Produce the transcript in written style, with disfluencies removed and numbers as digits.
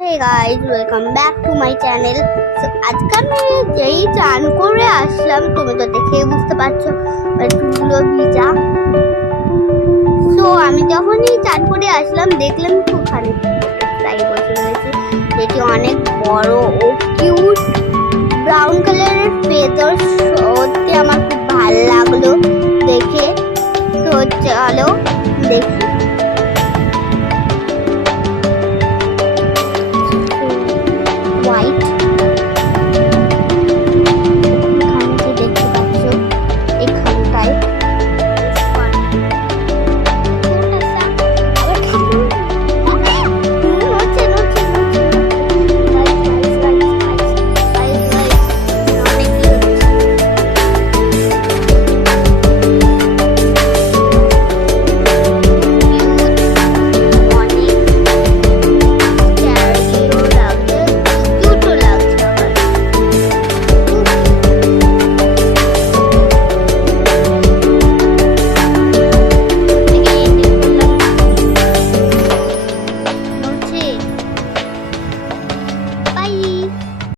Hey guys, welcome back to my channel. So আজকে আমি যেই চান করে আসলাম, তুমি তো দেখেই বুঝতে পারছো চুলগুলো ভিজা। সো আমি যখনই চান করে আসলাম দেখলাম ওখানে তাই বসে রয়েছে, যেটি অনেক বড় ও কিউট ব্রাউন কালারের ফেদার। সত্যি আমার খুব ভালো লাগলো দেখে। তো চলো দেখি।